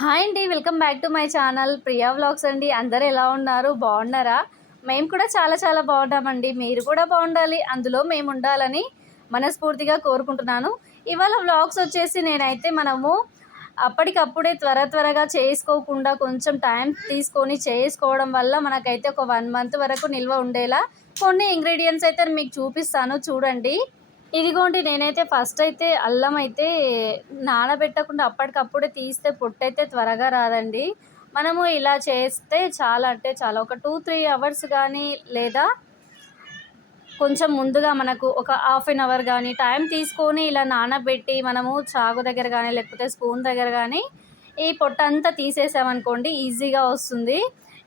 Hi అండి welcome back to my channel. Priya vlogs అండి అందరు ఎలా ఉన్నారు? బాగున్నారా? మేము కూడా చాలా చాలా బాగున్నామండి. మీరు కూడా బాగుండాలి అందులో మేము ఉండాలని మనస్ఫూర్తిగా కోరుకుంటున్నాను. ఇవాళ వ్లాగ్స్ వచ్చేసి నేనైతే మనము అప్పటికప్పుడే త్వర త్వరగా చేసుకోకుండా కొంచెం టైం తీసుకొని చేసుకోవడం వల్ల మనకైతే ఒక వన్ మంత్ వరకు నిల్వ ఉండేలా. కొన్ని ఇంగ్రీడియంట్స్ అయితే మీకు చూపిస్తాను చూడండి. ఇదిగోండి నేనైతే ఫస్ట్ అయితే అల్లం అయితే నానబెట్టకుండా అప్పటికప్పుడే తీస్తే పొట్టు అయితే త్వరగా రాదండి. మనము ఇలా చేస్తే చాలా అంటే చాలా ఒక టూ త్రీ అవర్స్ కానీ లేదా కొంచెం ముందుగా మనకు ఒక హాఫ్ అన్ అవర్ కానీ టైం తీసుకొని ఇలా నానబెట్టి మనము చాకు దగ్గర కానీ లేకపోతే స్పూన్ దగ్గర కానీ ఈ పొట్టంతా తీసేసామనుకోండి ఈజీగా వస్తుంది.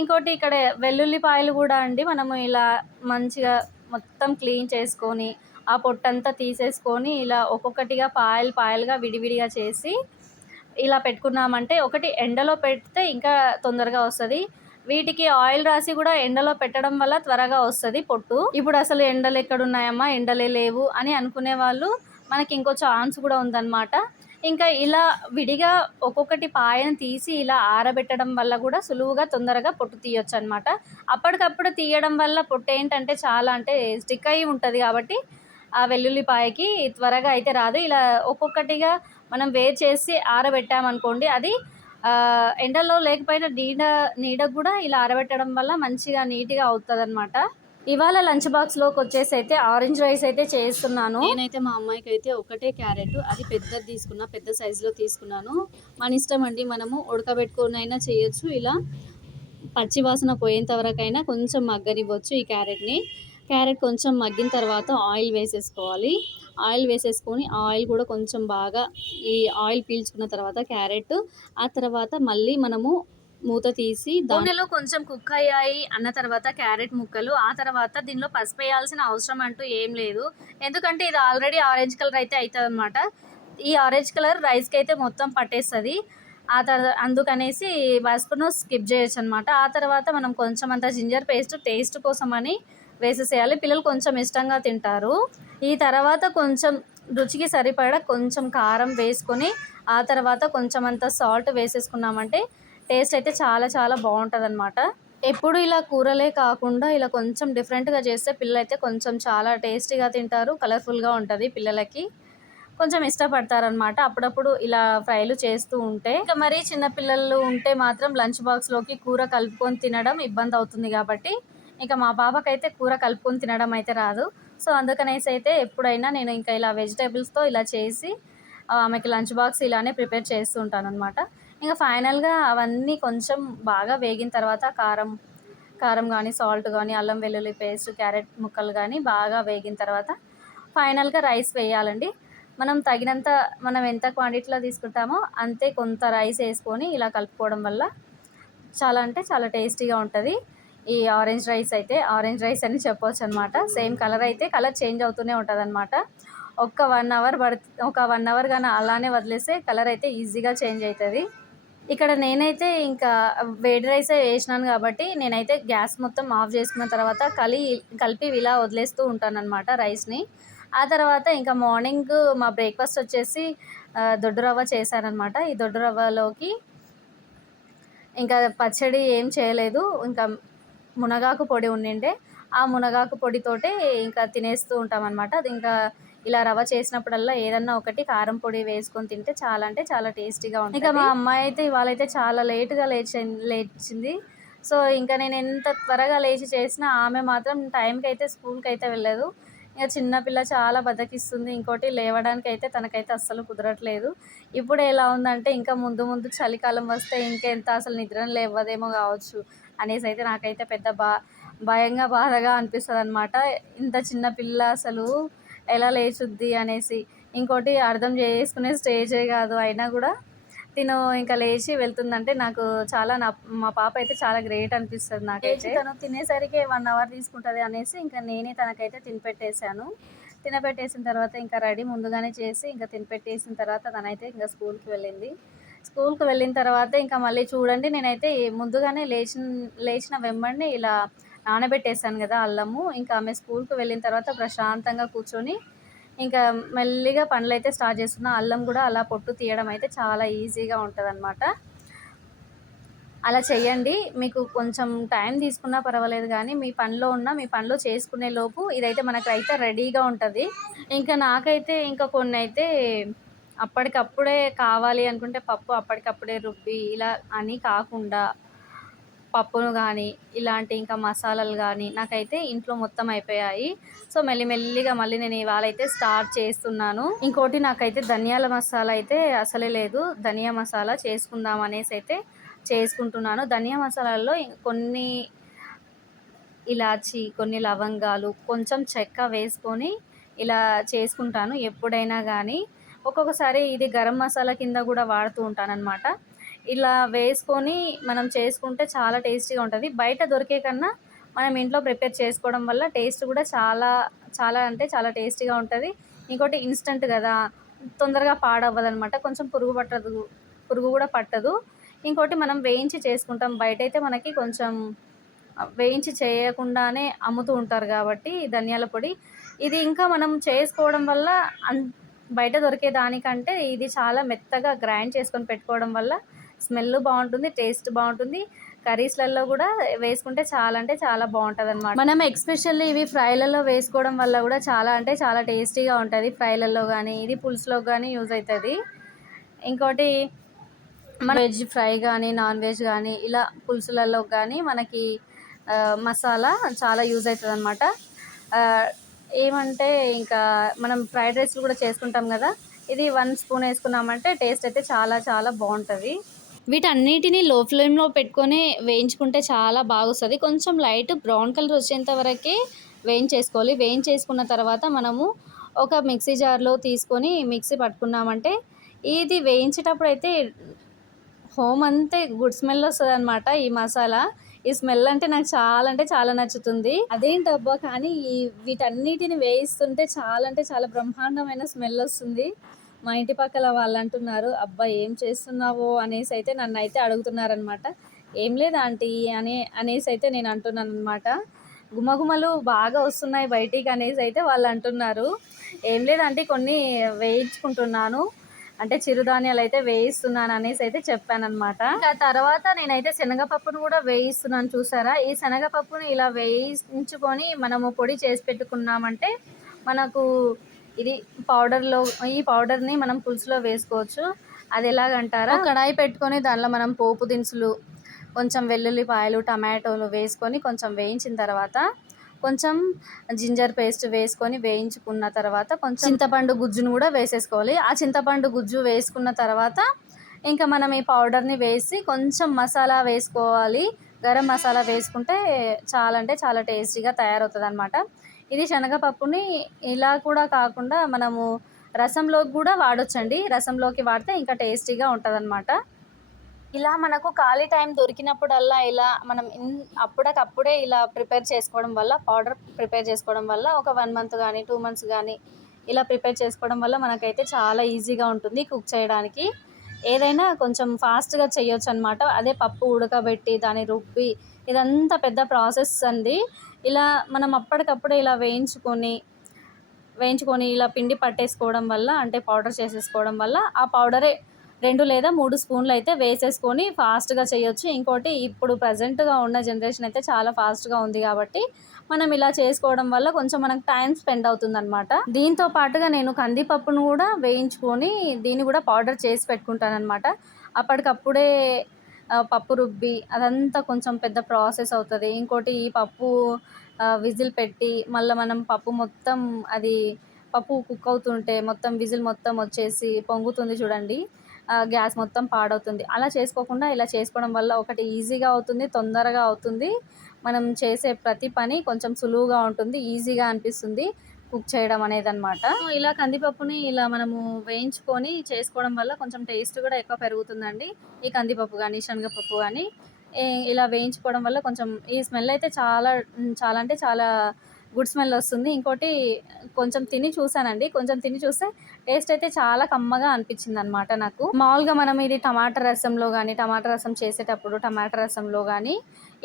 ఇంకోటి ఇక్కడ వెల్లుల్లిపాయలు కూడా అండి మనము ఇలా మంచిగా మొత్తం క్లీన్ చేసుకొని ఆ పొట్టంతా తీసేసుకొని ఇలా ఒక్కొక్కటిగా పాయలు పాయలుగా విడివిడిగా చేసి ఇలా పెట్టుకున్నామంటే ఒకటి ఎండలో పెడితే ఇంకా తొందరగా వస్తుంది. వీటికి ఆయిల్ రాసి కూడా ఎండలో పెట్టడం వల్ల త్వరగా వస్తుంది పొట్టు. ఇప్పుడు అసలు ఎండలు ఎక్కడున్నాయమ్మా? ఎండలే లేవు అని అనుకునే వాళ్ళు మనకి ఇంకో ఛాన్స్ కూడా ఉందన్నమాట. ఇంకా ఇలా విడిగా ఒక్కొక్కటి పాయను తీసి ఇలా ఆరబెట్టడం వల్ల కూడా సులువుగా తొందరగా పొట్టు తీయొచ్చు అనమాట అప్పటికప్పుడు తీయడం వల్ల పొట్టు ఏంటంటే చాలా అంటే స్టిక్ అయి ఉంటుంది కాబట్టి ఆ వెల్లుల్లిపాయకి త్వరగా అయితే రాదు. ఇలా ఒక్కొక్కటిగా మనం వేరు చేసి ఆరబెట్టామనుకోండి అది ఎండలో లేకపోయినా నీడ నీడ కూడా ఇలా ఆరబెట్టడం వల్ల మంచిగా నీట్గా అవుతుంది అనమాట ఇవాళ లంచ్ బాక్స్లోకి వచ్చేసి అయితే ఆరెంజ్ రైస్ అయితే చేస్తున్నాను. నేనైతే మా అమ్మాయికి అయితే ఒకటే క్యారెట్ అది పెద్దది తీసుకున్నా పెద్ద సైజులో తీసుకున్నాను. మన ఇష్టం అండి మనము ఉడకబెట్టుకొని అయినా చేయొచ్చు. ఇలా పచ్చి వాసన పోయేంత వరకైనా కొంచెం మగ్గనివ్వచ్చు ఈ క్యారెట్ని. క్యారెట్ కొంచెం మగ్గిన తర్వాత ఆయిల్ వేసేసుకోవాలి. ఆయిల్ వేసేసుకొని ఆయిల్ కూడా కొంచెం బాగా ఈ ఆయిల్ పీల్చుకున్న తర్వాత క్యారెట్ ఆ తర్వాత మళ్ళీ మనము మూత తీసి నూనెలో కొంచెం కుక్ అయ్యాయి అన్న తర్వాత క్యారెట్ ముక్కలు ఆ తర్వాత దీనిలో పసుపు వేయాల్సిన అవసరం అంటూ ఏం లేదు. ఎందుకంటే ఇది ఆల్రెడీ ఆరెంజ్ కలర్ అయితే అవుతుంది అనమాట ఈ ఆరెంజ్ కలర్ రైస్కి అయితే మొత్తం పట్టేస్తుంది. ఆ తర్వాత అందుకనేసి పసుపును స్కిప్ చేయొచ్చు అనమాట ఆ తర్వాత మనం కొంచెం అంత జింజర్ పేస్ట్ టేస్ట్ కోసం అని వేసేసేయాలి. పిల్లలు కొంచెం ఇష్టంగా తింటారు. ఈ తర్వాత కొంచెం రుచికి సరిపడా కొంచెం కారం వేసుకొని ఆ తర్వాత కొంచెం అంత సాల్ట్ వేసేసుకున్నామంటే టేస్ట్ అయితే చాలా చాలా బాగుంటుంది అనమాట ఎప్పుడు ఇలా కూరలే కాకుండా ఇలా కొంచెం డిఫరెంట్గా చేస్తే పిల్లలైతే కొంచెం చాలా టేస్టీగా తింటారు కలర్ఫుల్గా ఉంటుంది పిల్లలకి. కొంచెం ఇష్టపడతారనమాట అప్పుడప్పుడు ఇలా ఫ్రైలు చేస్తూ ఉంటే. ఇంకా మరి చిన్నపిల్లలు ఉంటే మాత్రం లంచ్ బాక్స్లోకి కూర కలుపుకొని తినడం ఇబ్బంది అవుతుంది కాబట్టి ఇంకా మా పాపకైతే కూర కలుపుకొని తినడం అయితే రాదు. సో అందుకనేసి అయితే ఎప్పుడైనా నేను ఇంకా ఇలా వెజిటేబుల్స్తో ఇలా చేసి ఆమెకి లంచ్ బాక్స్ ఇలానే ప్రిపేర్ చేస్తూ ఉంటాను అనమాట ఇంకా ఫైనల్గా అవన్నీ కొంచెం బాగా వేగిన తర్వాత కారం కారం కానీ సాల్ట్ కానీ అల్లం వెల్లుల్లి పేస్ట్ క్యారెట్ ముక్కలు కానీ బాగా వేగిన తర్వాత ఫైనల్గా రైస్ వేయాలండి. మనం తగినంత మనం ఎంత క్వాంటిటీలో తీసుకుంటామో అంతే కొంత రైస్ వేసుకొని ఇలా కలుపుకోవడం వల్ల చాలా అంటే చాలా టేస్టీగా ఉంటుంది. ఈ ఆరెంజ్ రైస్ అయితే ఆరెంజ్ రైస్ అని చెప్పవచ్చు అనమాట సేమ్ కలర్ అయితే కలర్ చేంజ్ అవుతూనే ఉంటుంది అనమాట ఒక్క వన్ అవర్ పడితే ఒక వన్ అవర్ కానీ అలానే వదిలేస్తే కలర్ అయితే ఈజీగా చేంజ్ అవుతుంది ఇక్కడ నేనైతే ఇంకా వేడి రైసే వేసినాను కాబట్టి నేనైతే గ్యాస్ మొత్తం ఆఫ్ చేసుకున్న తర్వాత కలి కలిపి ఇలా వదిలేస్తూ ఉంటాను అనమాట రైస్ని. ఆ తర్వాత ఇంకా మార్నింగ్ మా బ్రేక్ఫాస్ట్ వచ్చేసి దొడ్డు రవ్వ చేశానమాట ఈ దొడ్డు రవ్వలోకి ఇంకా పచ్చడి ఏం చేయలేదు. ఇంకా మునగాకు పొడి ఉండిండే. ఆ మునగాకు పొడితోటే ఇంకా తినేస్తూ ఉంటాం అనమాట అది ఇంకా ఇలా రవ్వ చేసినప్పుడల్లా ఏదన్నా ఒకటి కారం పొడి వేసుకొని తింటే చాలా అంటే చాలా టేస్టీగా ఉంటుంది. ఇంకా మా అమ్మాయి అయితే ఇవాళ అయితే చాలా లేట్గా లేచి లేచింది. సో ఇంకా నేను ఎంత త్వరగా లేచి చేసినా ఆమె మాత్రం టైంకి అయితే స్కూల్కి అయితే వెళ్ళదు. ఇక చిన్నపిల్ల చాలా బద్దకిస్తుంది. ఇంకోటి లేవడానికి అయితే తనకైతే అస్సలు కుదరట్లేదు. ఇప్పుడు ఎలా ఉందంటే ఇంకా ముందు ముందు చలికాలం వస్తే ఇంకెంత అసలు నిద్ర లేవదేమో కావచ్చు. అనేసి అయితే నాకైతే పెద్ద బా భయంగా బాధగా అనిపిస్తుంది అనమాట ఇంత చిన్న పిల్ల అసలు ఎలా లేచుద్ది అనేసి. ఇంకోటి అర్థం చేసుకునే స్టేజే కాదు అయినా కూడా తిను ఇంకా లేచి వెళ్తుందంటే నాకు చాలా నా మా పాప అయితే చాలా గ్రేట్ అనిపిస్తుంది నాకైతే. తను తినేసరికి వన్ అవర్ తీసుకుంటుంది అనేసి ఇంకా నేనే తనకైతే తినిపెట్టేశాను. తినపెట్టేసిన తర్వాత ఇంకా రెడీ ముందుగానే చేసి ఇంకా తినిపెట్టేసిన తర్వాత తనైతే ఇంకా స్కూల్కి వెళ్ళింది. స్కూల్కి వెళ్ళిన తర్వాత ఇంకా మళ్ళీ చూడండి నేనైతే ముందుగానే లేచిన లేచిన వెంబడిని ఇలా నానబెట్టేసాను కదా అల్లము. ఇంకా ఆమె స్కూల్కి వెళ్ళిన తర్వాత ప్రశాంతంగా కూర్చొని ఇంకా మెల్లిగా పనులు అయితే స్టార్ట్ చేస్తున్నా. అల్లం కూడా అలా పొట్టు తీయడం అయితే చాలా ఈజీగా ఉంటుంది అనమాట అలా చేయండి మీకు కొంచెం టైం తీసుకున్నా పర్వాలేదు కానీ మీ పనిలో ఉన్న మీ పనిలో చేసుకునే లోపు ఇదైతే మనకు అయితే రెడీగా ఉంటుంది. ఇంకా నాకైతే ఇంకా కొన్ని అయితే అప్పటికప్పుడే కావాలి అనుకుంటే పప్పు అప్పటికప్పుడే రుబ్బి ఇలా అని కాకుండా పప్పును కానీ ఇలాంటి ఇంకా మసాలాలు కానీ నాకైతే ఇంట్లో మొత్తం అయిపోయాయి. సో మెల్లిమెల్లిగా మళ్ళీ నేను ఇవాళ అయితే స్టార్ట్ చేస్తున్నాను. ఇంకోటి నాకైతే ధనియాల మసాలా అయితే అసలే లేదు. ధనియా మసాలా చేసుకుందాం అనేసి అయితే చేసుకుంటున్నాను. ధనియా మసాలాల్లో కొన్ని ఇలాచి కొన్ని లవంగాలు కొంచెం చెక్క వేసుకొని ఇలా చేసుకుంటాను ఎప్పుడైనా కానీ ఒక్కొక్కసారి ఇది గరం మసాలా కింద కూడా వాడుతూ ఉంటానన్నమాట. ఇలా వేసుకొని మనం చేసుకుంటే చాలా టేస్టీగా ఉంటుంది. బయట దొరికే కన్నా మనం ఇంట్లో ప్రిపేర్ చేసుకోవడం వల్ల టేస్ట్ కూడా చాలా చాలా అంటే చాలా టేస్టీగా ఉంటుంది. ఇంకోటి ఇన్స్టంట్ కదా తొందరగా పాడవ్వదు అనమాట కొంచెం పురుగు పట్టదు పురుగు కూడా పట్టదు. ఇంకోటి మనం వేయించి చేసుకుంటాం. బయట అయితే మనకి కొంచెం వేయించి చేయకుండానే అమ్ముతూ ఉంటారు కాబట్టి ధనియాల పొడి. ఇది ఇంకా మనం చేసుకోవడం వల్ల అన్ బయట దొరికే దానికంటే ఇది చాలా మెత్తగా గ్రైండ్ చేసుకొని పెట్టుకోవడం వల్ల స్మెల్ బాగుంటుంది టేస్ట్ బాగుంటుంది. కర్రీస్లలో కూడా వేసుకుంటే చాలా అంటే చాలా బాగుంటుంది అనమాట మనం ఎక్స్పెషల్లీ ఇవి ఫ్రైలలో వేసుకోవడం వల్ల కూడా చాలా అంటే చాలా టేస్టీగా ఉంటుంది. ఫ్రైలలో కానీ ఇది పులుసులో కానీ యూజ్ అవుతుంది ఇంకోటి మన వెజ్ ఫ్రై కానీ నాన్ వెజ్ కానీ ఇలా పులుసులలో కానీ మనకి మసాలా చాలా యూజ్ అవుతుంది అనమాట ఏమంటే ఇంకా మనం ఫ్రైడ్ రైస్ కూడా చేసుకుంటాం కదా ఇది వన్ స్పూన్ వేసుకున్నామంటే టేస్ట్ అయితే చాలా చాలా బాగుంటుంది. వీటన్నిటిని లో ఫ్లేమ్లో పెట్టుకొని వేయించుకుంటే చాలా బాగా వస్తుంది కొంచెం లైట్ బ్రౌన్ కలర్ వచ్చేంత వరకే వేయించేసుకోవాలి. వేయించేసుకున్న తర్వాత మనము ఒక మిక్సీ జార్లో తీసుకొని మిక్సీ పట్టుకున్నామంటే ఇది వేయించేటప్పుడు అయితే హోమ్ అంతే గుడ్ స్మెల్ వస్తుంది అనమాట ఈ మసాలా. ఈ స్మెల్ అంటే నాకు చాలా అంటే చాలా నచ్చుతుంది. అదేంటబ్బా కానీ ఈ వీటన్నిటిని వేయిస్తుంటే చాలా అంటే చాలా బ్రహ్మాండమైన స్మెల్ వస్తుంది. మా ఇంటి పక్కల వాళ్ళు అంటున్నారు అబ్బా ఏం చేస్తున్నావో? అనేసి అయితే నన్ను అయితే అడుగుతున్నారనమాట ఏం లేదు ఆంటీ అనే అనేసి అయితే నేను అంటున్నాను అనమాట గుమగుమలు బాగా వస్తున్నాయి బయటికి అనేసి అయితే వాళ్ళు అంటున్నారు. ఏం లేదు ఆంటీ కొన్ని వేయించుకుంటున్నాను. అంటే చిరుధాన్యాలు అయితే వేయిస్తున్నాను అనేసి అయితే చెప్పాను అనమాట ఇంకా తర్వాత నేనైతే శనగపప్పును కూడా వేయిస్తున్నాను చూసారా? ఈ శనగపప్పును ఇలా వేయించుకొని మనము పొడి చేసి పెట్టుకున్నామంటే మనకు ఇది పౌడర్లో ఈ పౌడర్ని మనం పులుసులో వేసుకోవచ్చు. అది ఎలాగంటారా? కడాయి పెట్టుకొని దానిలో మనం పోపు దినుసులు కొంచెం వెల్లుల్లిపాయలు టమాటోలు వేసుకొని కొంచెం వేయించిన తర్వాత కొంచెం జింజర్ పేస్ట్ వేసుకొని వేయించుకున్న తర్వాత కొంచెం చింతపండు గుజ్జును కూడా వేసేసుకోవాలి. ఆ చింతపండు గుజ్జు వేసుకున్న తర్వాత ఇంకా మనం ఈ పౌడర్ని వేసి కొంచెం మసాలా వేసుకోవాలి. గరం మసాలా వేసుకుంటే చాలా అంటే చాలా టేస్టీగా తయారవుతుంది అనమాట ఇది శనగపప్పుని ఇలా కూడా కాకుండా మనము రసంలోకి కూడా వాడొచ్చండి. రసంలోకి వాడితే ఇంకా టేస్టీగా ఉంటుంది ఇలా మనకు ఖాళీ టైం దొరికినప్పుడల్లా ఇలా మనం ఇన్ అప్పటికప్పుడే ఇలా ప్రిపేర్ చేసుకోవడం వల్ల పౌడర్ ప్రిపేర్ చేసుకోవడం వల్ల ఒక వన్ మంత్ కానీ టూ మంత్స్ కానీ ఇలా ప్రిపేర్ చేసుకోవడం వల్ల మనకైతే చాలా ఈజీగా ఉంటుంది కుక్ చేయడానికి. ఏదైనా కొంచెం ఫాస్ట్గా చేయొచ్చు అనమాట అదే పప్పు ఉడకబెట్టి దాన్ని రుబ్బి ఇదంతా పెద్ద ప్రాసెస్ అండి. ఇలా మనం అప్పటికప్పుడు ఇలా వేయించుకొని వేయించుకొని ఇలా పిండి పట్టేసుకోవడం వల్ల అంటే పౌడర్ చేసేసుకోవడం వల్ల ఆ పౌడరే రెండు లేదా మూడు స్పూన్లు అయితే వేసేసుకొని ఫాస్ట్గా చేయొచ్చు. ఇంకోటి ఇప్పుడు ప్రజెంట్గా ఉన్న జనరేషన్ అయితే చాలా ఫాస్ట్గా ఉంది కాబట్టి మనం ఇలా చేసుకోవడం వల్ల కొంచెం మనకు టైం స్పెండ్ అవుతుంది అనమాట దీంతో పాటుగా నేను కందిపప్పును కూడా వేయించుకొని దీన్ని కూడా పౌడర్ చేసి పెట్టుకుంటాను అనమాట అప్పటికప్పుడే పప్పు రుబ్బి అదంతా కొంచెం పెద్ద ప్రాసెస్ అవుతుంది. ఇంకోటి ఈ పప్పు విజిల్ పెట్టి మళ్ళీ మనం పప్పు మొత్తం అది పప్పు కుక్ అవుతుంటే మొత్తం విజిల్ మొత్తం వచ్చేసి పొంగుతుంది చూడండి. గ్యాస్ మొత్తం పాడవుతుంది. అలా చేసుకోకుండా ఇలా చేసుకోవడం వల్ల ఒకటి ఈజీగా అవుతుంది తొందరగా అవుతుంది. మనం చేసే ప్రతి పని కొంచెం సులువుగా ఉంటుంది ఈజీగా అనిపిస్తుంది కుక్ చేయడం అనేది అనమాట ఇలా కందిపప్పుని ఇలా మనము వేయించుకొని చేసుకోవడం వల్ల కొంచెం టేస్ట్ కూడా ఎక్కువ పెరుగుతుందండి. ఈ కందిపప్పు కానీ శనగపప్పు కానీ ఇలా వేయించుకోవడం వల్ల కొంచెం ఈ స్మెల్ అయితే చాలా చాలా అంటే చాలా గుడ్ స్మెల్ వస్తుంది. ఇంకోటి కొంచెం తిని చూసానండి కొంచెం తిని చూస్తే టేస్ట్ అయితే చాలా కమ్మగా అనిపించింది అనమాట నాకు. మామూలుగా మనం ఇది టమాటా రసంలో కానీ టమాటా రసం చేసేటప్పుడు టమాటా రసంలో కానీ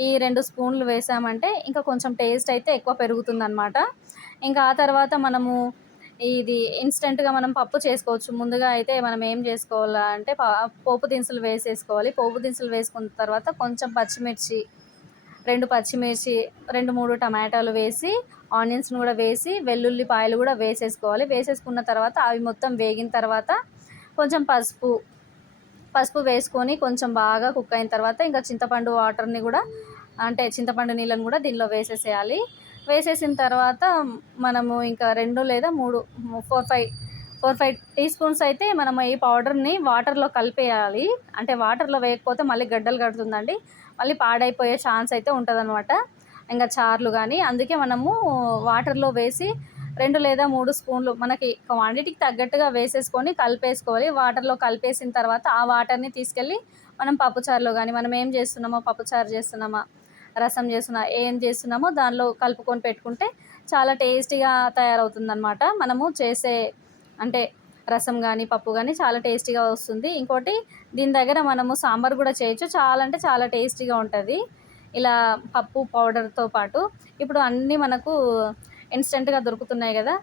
ఈ రెండు స్పూన్లు వేసామంటే ఇంకా కొంచెం టేస్ట్ అయితే ఎక్కువ పెరుగుతుంది అనమాట ఇంకా ఆ తర్వాత మనము ఇది ఇన్స్టెంట్గా మనం పప్పు చేసుకోవచ్చు. ముందుగా అయితే మనం ఏం చేసుకోవాలా అంటే పోపు దినుసులు వేసేసుకోవాలి. పోపు దినుసులు వేసుకున్న తర్వాత కొంచెం పచ్చిమిర్చి రెండు పచ్చిమిర్చి రెండు మూడు టమాటాలు వేసి ఆనియన్స్ని కూడా వేసి వెల్లుల్లిపాయలు కూడా వేసేసుకోవాలి. వేసేసుకున్న తర్వాత అవి మొత్తం వేగిన తర్వాత కొంచెం పసుపు పసుపు వేసుకొని కొంచెం బాగా కుక్ అయిన తర్వాత ఇంకా చింతపండు వాటర్ని కూడా అంటే చింతపండు నీళ్ళని కూడా దీనిలో వేసేసేయాలి. వేసేసిన తర్వాత మనము ఇంకా రెండు లేదా మూడు four five four five teaspoons అయితే మనం ఈ పౌడర్ని వాటర్లో కలిపేయాలి. అంటే వాటర్లో వేయకపోతే మళ్ళీ గడ్డలు కడుతుందండి. మళ్ళీ పాడైపోయే ఛాన్స్ అయితే ఉంటుందన్నమాట. ఇంకా చార్లు కానీ అందుకే మనము వాటర్లో వేసి రెండు లేదా మూడు స్పూన్లు మనకి క్వాంటిటీకి తగ్గట్టుగా వేసేసుకొని కలిపేసుకోవాలి. వాటర్లో కలిపేసిన తర్వాత ఆ వాటర్ని తీసుకెళ్ళి మనం పప్పుచారులో కానీ మనం ఏం చేస్తున్నామో పప్పుచారు చేస్తున్నామా రసం చేస్తున్నా ఏం చేస్తున్నామో దానిలో కలుపుకొని పెట్టుకుంటే చాలా టేస్టీగా తయారవుతుంది అనమాట మనము చేసే అంటే రసం కానీ పప్పు కానీ చాలా టేస్టీగా వస్తుంది. ఇంకోటి దీని దగ్గర మనము సాంబార్ కూడా చేయొచ్చు. చాలా అంటే చాలా టేస్టీగా ఉంటుంది. ఇలా పప్పు పౌడర్తో పాటు ఇప్పుడు అన్నీ మనకు ఇన్స్టెంట్గా దొరుకుతున్నాయి కదా.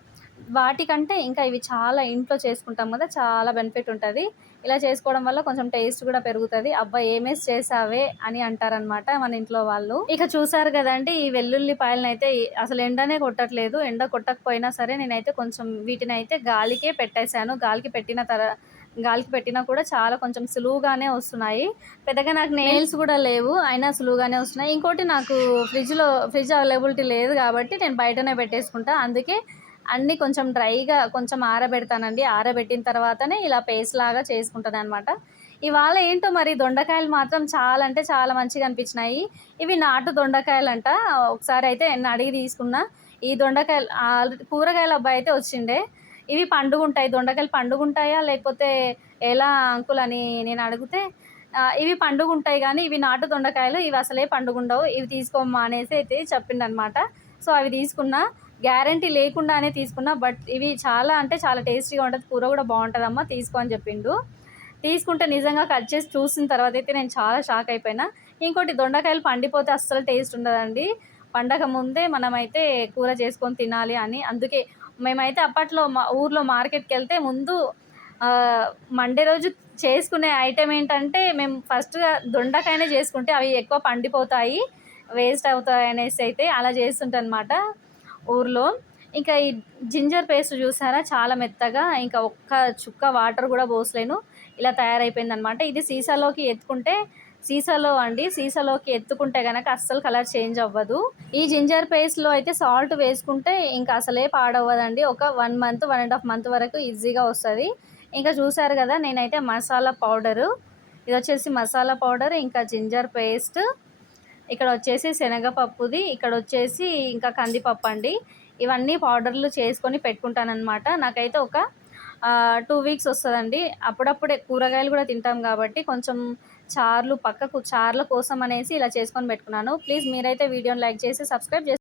వాటికంటే ఇంకా ఇవి చాలా ఇంట్లో చేసుకుంటాం కదా చాలా బెనిఫిట్ ఉంటుంది. ఇలా చేసుకోవడం వల్ల కొంచెం టేస్ట్ కూడా పెరుగుతుంది. అబ్బా ఏమేసి చేసావే అని అంటారనమాట మన ఇంట్లో వాళ్ళు. ఇక చూసారు కదండి ఈ వెల్లుల్లిపాయలను అయితే అసలు ఎండనే కొట్టట్లేదు. ఎండ కొట్టకపోయినా సరే నేనైతే కొంచెం వీటిని అయితే గాలికే పెట్టేశాను. గాలికి పెట్టిన తర గాలికి పెట్టినా కూడా చాలా కొంచెం సులువుగానే వస్తున్నాయి. పెద్దగా నాకు నెయిల్స్ కూడా లేవు అయినా సులువుగానే వస్తున్నాయి. ఇంకోటి నాకు ఫ్రిడ్జ్లో ఫ్రిడ్జ్ అవైలబిలిటీ లేదు కాబట్టి నేను బయటనే పెట్టేసుకుంటా. అందుకే అన్నీ కొంచెం డ్రైగా కొంచెం ఆరబెడతానండి. ఆరబెట్టిన తర్వాతనే ఇలా పేస్ట్ లాగా చేసుకుంటాను అనమాట ఇవాళ ఏంటో మరి దొండకాయలు మాత్రం చాలా అంటే చాలా మంచిగా అనిపించినాయి. ఇవి నాటు దొండకాయలు అంట ఒకసారి అయితే నేను అడిగి తీసుకున్నా. ఈ దొండకాయలు కూరగాయల అబ్బాయి అయితే వచ్చిండే. ఇవి పండుగుంటాయి దొండకాయలు పండుగుంటాయా? లేకపోతే ఎలా అంకుల్ అని నేను అడిగితే ఇవి ఇవి పండుగుంటాయి కానీ ఇవి నాటు దొండకాయలు ఇవి అసలే పండుగుండవు ఇవి తీసుకోమ్మా అనేసి అయితే చెప్పిండనమాట. సో అవి తీసుకున్నా గ్యారంటీ లేకుండానే తీసుకున్నా బట్ ఇవి చాలా అంటే చాలా టేస్టీగా ఉంటుంది కూర కూడా బాగుంటుందమ్మా తీసుకో అని చెప్పిండు. తీసుకుంటే నిజంగా కట్ చేసి చూసిన తర్వాత అయితే నేను చాలా షాక్ అయిపోయినా. ఇంకోటి దొండకాయలు పండిపోతే అస్సలు టేస్ట్ ఉండదండి. పండగ ముందే మనమైతే కూర చేసుకొని తినాలి అని అందుకే మేమైతే అప్పట్లో మా ఊర్లో మార్కెట్కి వెళ్తే ముందు మండే రోజు చేసుకునే ఐటెం ఏంటంటే మేము ఫస్ట్గా దొండకాయనే చేసుకుంటే అవి ఎక్కువ పండిపోతాయి వేస్ట్ అవుతాయి అనేసి అయితే అలా చేస్తుంటనమాట అనమాట ఊర్లో. ఇంకా ఈ జింజర్ పేస్ట్ చూసారా? చాలా మెత్తగా ఇంకా ఒక్క చుక్క వాటర్ కూడా పోసలేను. ఇలా తయారైపోయింది అనమాట ఇది సీసాలోకి ఎత్తుకుంటే సీసాలో అండి సీసాలోకి ఎత్తుకుంటే కనుక అస్సలు కలర్ చేంజ్ అవ్వదు. ఈ జింజర్ పేస్ట్లో అయితే సాల్ట్ వేసుకుంటే ఇంకా అసలే పాడవ్వదండి. ఒక one month one and half month వరకు ఈజీగా వస్తుంది. ఇంకా చూసారు కదా నేనైతే మసాలా పౌడరు. ఇది వచ్చేసి మసాలా పౌడర్ ఇంకా జింజర్ పేస్ట్. ఇక్కడ వచ్చేసి శనగపప్పుది ఇక్కడ వచ్చేసి ఇంకా కందిపప్పు అండి. ఇవన్నీ పౌడర్లు చేసుకొని పెట్టుకుంటానన్నమాట. నాకైతే ఒక టూ వీక్స్ వస్తుందండి. అప్పుడప్పుడే కూరగాయలు కూడా తింటాం కాబట్టి కొంచెం చార్లు పక్కకు చార్ల కోసం అనేసి ఇలా చేసుకొని పెట్టుకున్నాను. ప్లీజ్ మీరైతే వీడియోని లైక్ చేసి సబ్స్క్రైబ్ చేసి